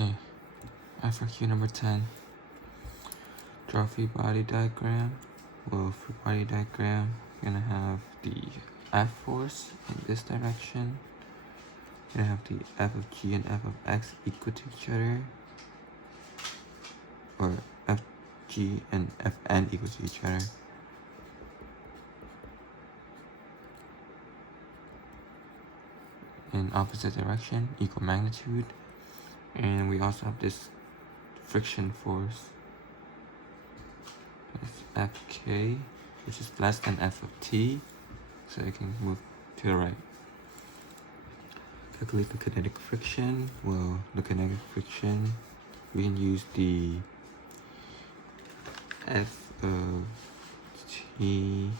Okay, FRQ number 10. Draw free body diagram. Well, free body diagram, you're gonna have the F force in this direction. You're gonna have the F of G and F of X equal to each other. Or FG and Fn equal to each other. In opposite direction, equal magnitude. And we also have this friction force. It's Fk, which is less than F of T, so it can move to the right. Calculate the kinetic friction. Well, the kinetic friction, we can use the F of T,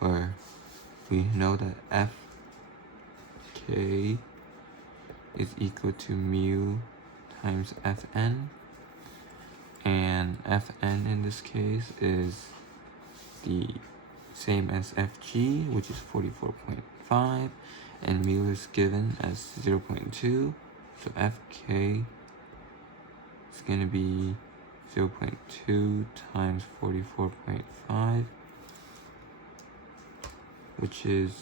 or we know that Fk is equal to mu times Fn, and Fn in this case is the same as Fg, which is 44.5, and mu is given as 0.2, so Fk is going to be 0.2 times 44.5, which is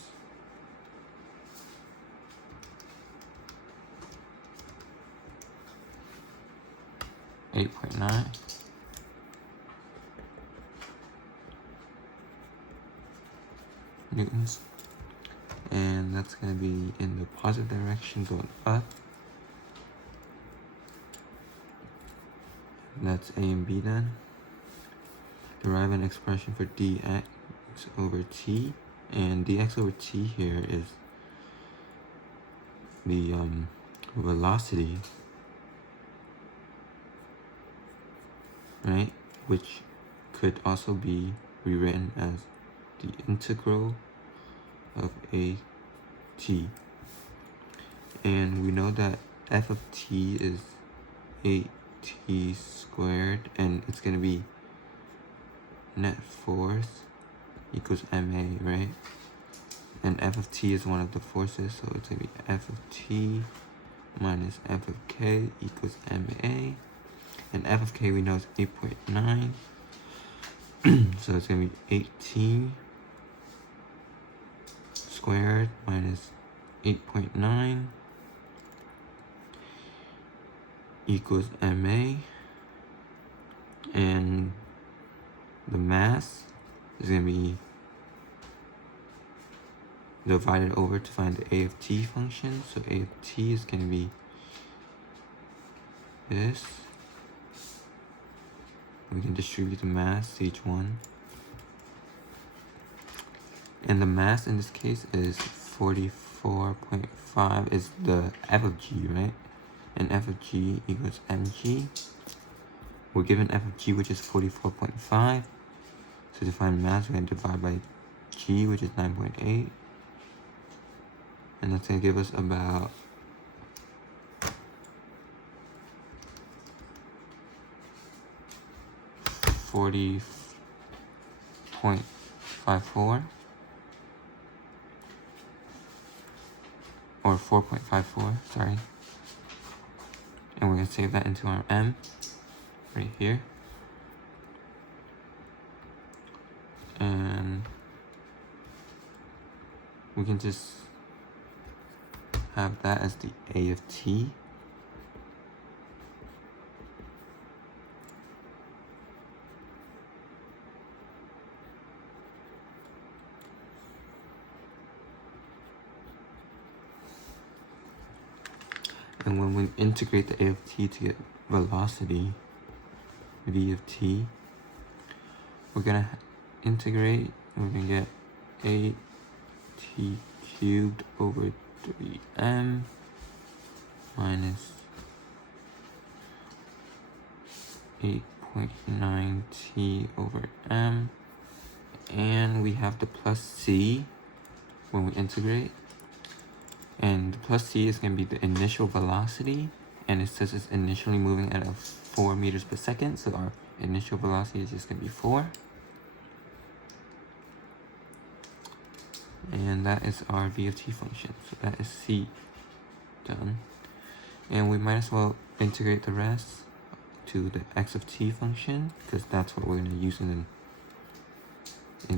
8.9. Newtons, and that's going to be in the positive direction going up. That's A and B then. Derive an expression for dx over t, and dx over t here is the velocity, right? Which could also be rewritten as the integral of a t. And we know that f of t is 8t squared, and it's going to be net force equals ma, right? And f of t is one of the forces, so it's going to be f of t minus f of k equals ma. And f of k we know is 8.9, so it's going to be 18 squared minus 8.9 equals ma, and the mass is going to be divided over to find the a of t function. So a of t is going to be this. We can distribute the mass to each one. And the mass in this case is 44.5 is the f of g, right? And f of g equals mg. We're given f of g, which is 44.5. So to find mass, we're going to divide by g, which is 9.8. And that's going to give us about 40.54. Or 4.54, sorry. And we're going to save that into our m right here. And we can just have that as the a of t. And when we integrate the a of t to get velocity, v of t, we're going to integrate, and we're going to get 8t cubed over 3m minus 8.9t over m. And we have the plus c when we integrate. And the plus c is going to be the initial velocity, and it says it's initially moving at 4 meters per second, so our initial velocity is just going to be 4. And that is our v of t function. So that is c done. And we might as well integrate the rest to the x of t function, because that's what we're going to use in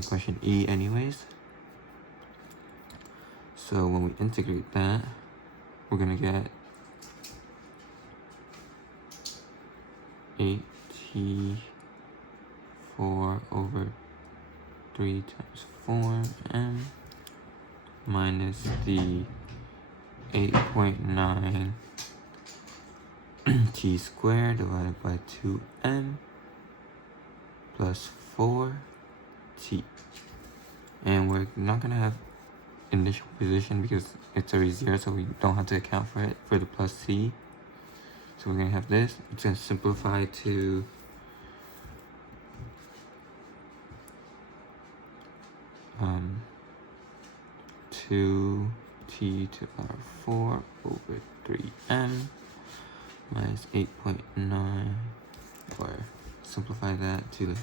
question E anyways. So when we integrate that, we're going to get 8t4 over 3 times 4m minus the 8.9 t squared divided by 2m plus 4t. And we're not going to have initial position because it's already 0, so we don't have to account for it for the plus c. So we're going to have this. It's going to simplify to 2t to the power 4 over 3m minus 8.9, or simplify that to the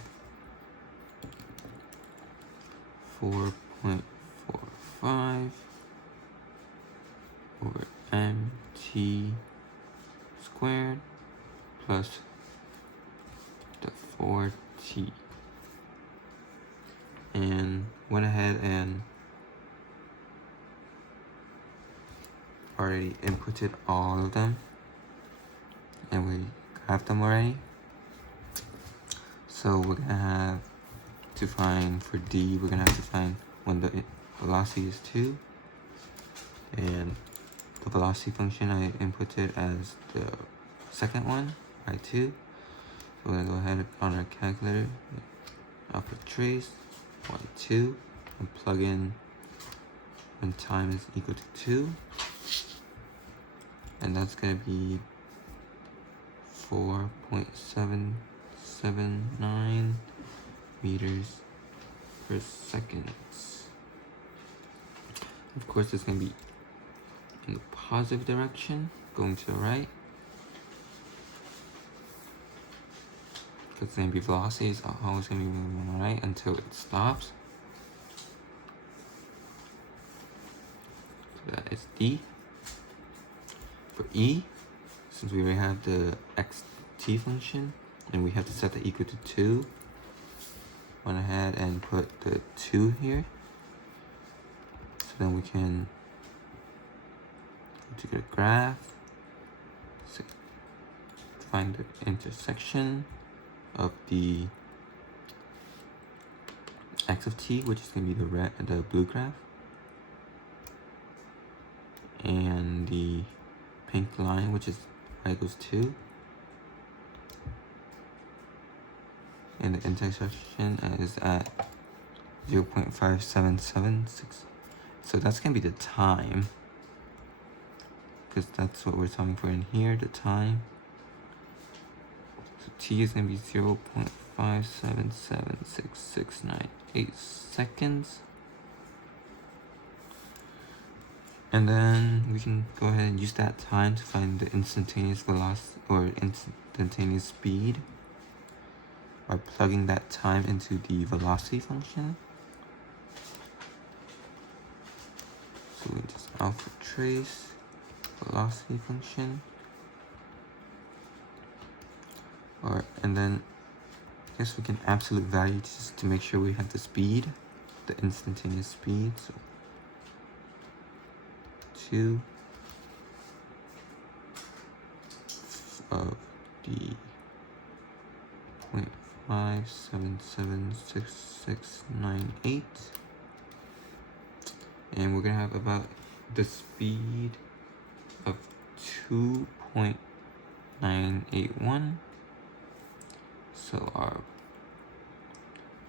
4.45 over mt squared plus the 4t. And went ahead and already inputted all of them, and we have them already. So we're gonna have to find, for D, we're gonna have to find when the velocity is 2, and the velocity function I inputted as the second one, by 2. So we're gonna go ahead on our calculator, alpha trace 1, 2, and plug in when time is equal to 2, and that's gonna be 4.779 meters per second. Of course, it's going to be in the positive direction, going to the right, because it's going to be velocity is always going to be moving on the right until it stops. So that is D. For E, since we already have the xt function, and we have to set the equal to 2, went ahead and put the 2 here. So then we can go to the graph, so find the intersection of the x of t, which is going to be the blue graph, and the pink line, which is y equals 2. And the intersection is at 0.5776. So that's going to be the time, because that's what we're solving for in here, the time. So t is going to be 0.5776698 seconds. And then we can go ahead and use that time to find the instantaneous velocity or instantaneous speed by plugging that time into the velocity function. So we just alpha trace velocity function, and then I guess we can absolute value just to make sure we have the speed, the instantaneous speed. So 2 of the 0.5776698, and we're gonna have about the speed of 2.981. So our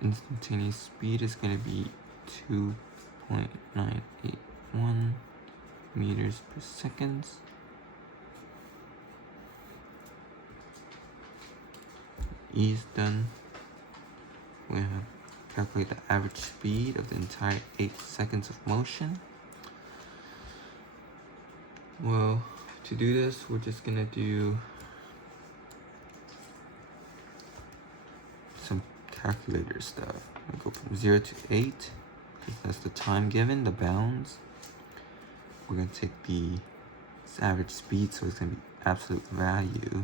instantaneous speed is gonna be 2.981 meters per second. E is done. We have to calculate the average speed of the entire 8 seconds of motion. Well, to do this, we're just gonna do some calculator stuff. We'll go from 0 to 8, because that's the time given, the bounds. We're gonna take the It's average speed, so it's going to be absolute value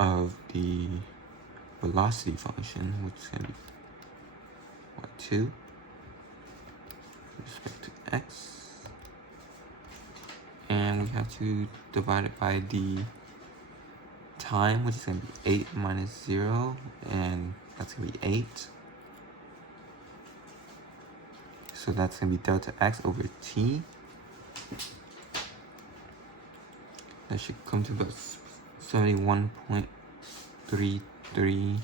of the velocity function, which is going to be y2 with respect to x, and we have to divide it by the time, which is going to be 8 minus 0, and that's going to be 8. So that's going to be delta x over t. That should come to about 71.33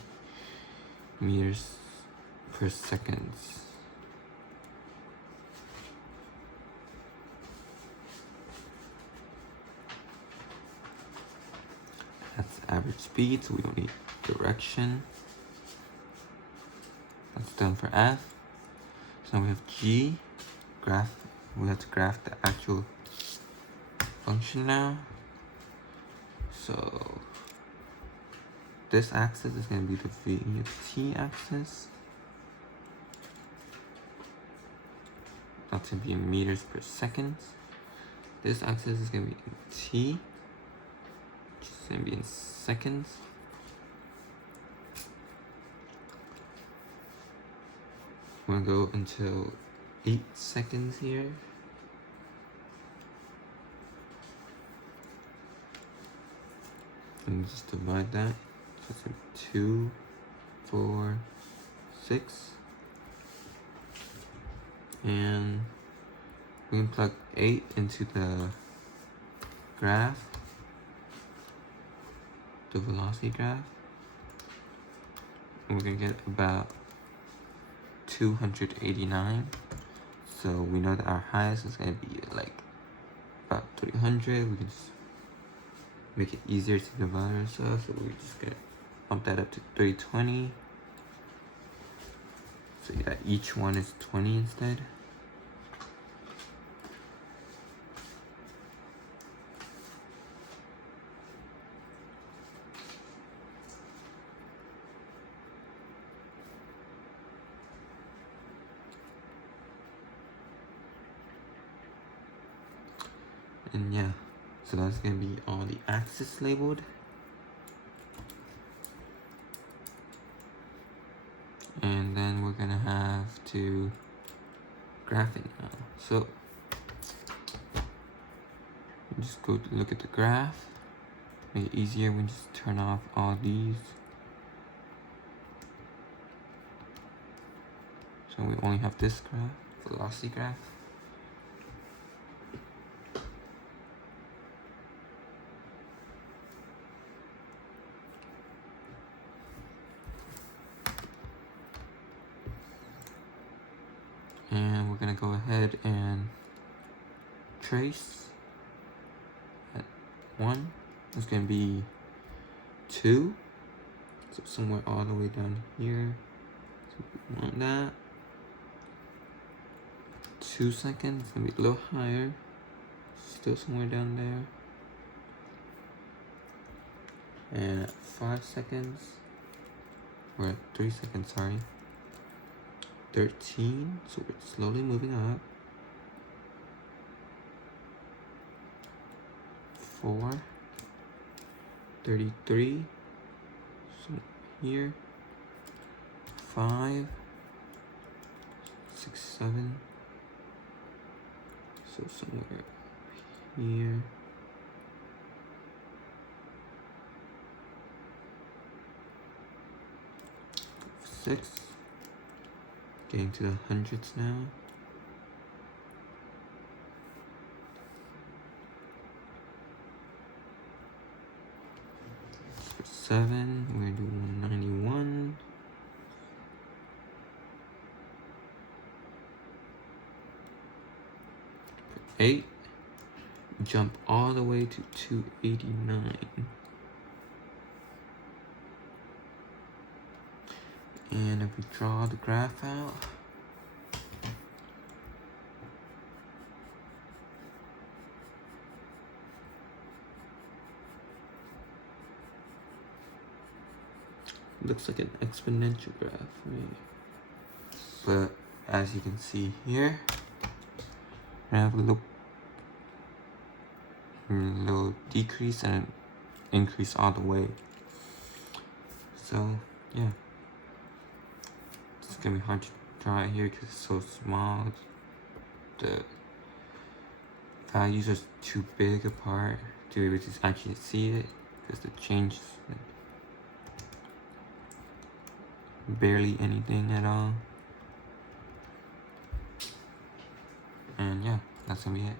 meters per second. That's average speed, so we don't need direction. That's done for F. So now we have G, graph. We have to graph the actual function now. So this axis is going to be the v of t axis. That's going to be in meters per second. This axis is going to be in t, which is going to be in seconds. We're going to go until 8 seconds here. And just divide that. So it's going to be 2, 4, 6. And we can plug 8 into the graph, the velocity graph. And we're going to get about 289. So we know that our highest is going to be like about 300. We can just make it easier to divide ourselves. So we're just going to bump that up to 320. So yeah, each one is 20 instead. And yeah, so that's going to be all the axes labeled. And then we're going to have to graph it now. So just go to look at the graph. Make it easier, we just turn off all these. So we only have this graph, velocity graph. And we're gonna go ahead and trace at 1. It's gonna be 2. So somewhere all the way down here. So we want that. 2 seconds, it's gonna be a little higher. Still somewhere down there. And at 5 seconds, or at 3 seconds, sorry. 13, so we're slowly moving up. 4, 33, so here. 5, 6, 7, so somewhere here. 6, getting to the hundreds now. 7, we're gonna do 191. 8, jump all the way to 289. And if we draw the graph out, looks like an exponential graph, right? But as you can see here, I have a little decrease and increase all the way. So yeah, it's gonna be hard to draw it here because it's so small. The values are too big apart to be able to actually see it, because the change is barely anything at all. And yeah, that's gonna be it.